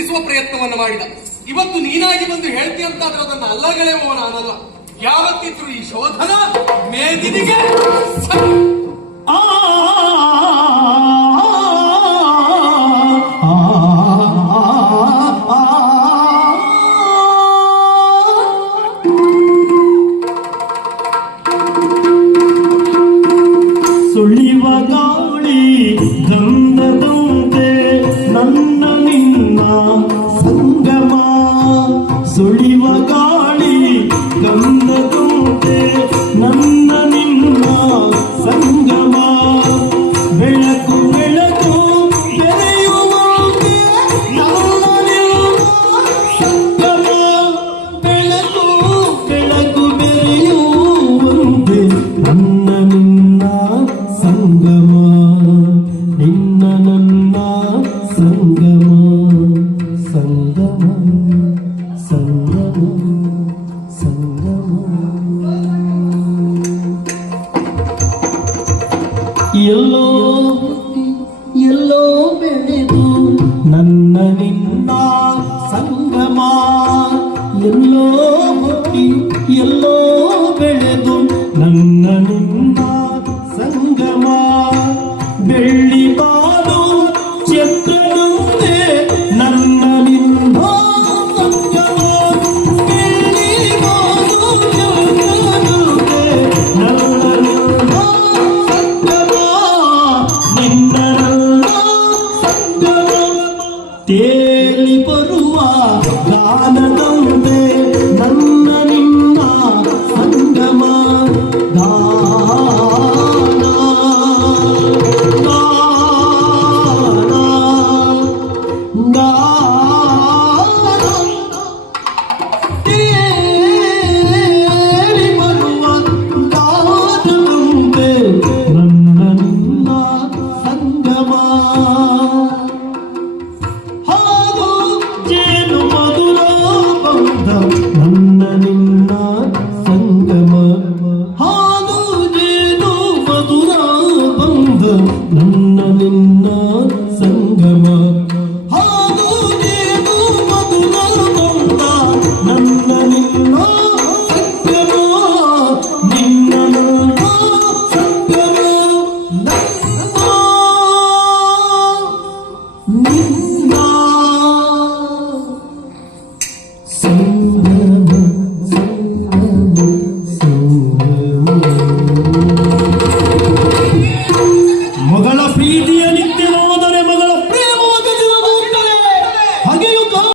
ತಪ್ಪಿಸುವ ಪ್ರಯತ್ನವನ್ನು ಮಾಡಿದ. ಇವತ್ತು ನೀನಾಗಿ ಬಂದು ಹೇಳ್ತಿ ಅಂತ ಆದ್ರೆ ಅದನ್ನ ಅಲ್ಲಗಳೇ ಹೋಗೋಣ ಅನ್ನಲ್ಲ ಯಾವತ್ತಿದ್ರು ಈ ಶೋಧನ ಮೇದಿನಿಗೆ ಎಲ್ಲೋ ಎಲ್ಲೋ ಬೆಳೆದು ನನ್ನ ನಿನ್ನ ಸಂಗಮ. ಎಲ್ಲೋ ಹುಟ್ಟಿ ಎಲ್ಲೋ ಬೆಳೆದು ನನ್ನ ನಿನ್ನ ಸಂಗಮ. ಬೆಳ್ಳಿ తేలి పొరువా నానదా ನನ್ನನಿ মদনা প্রীতি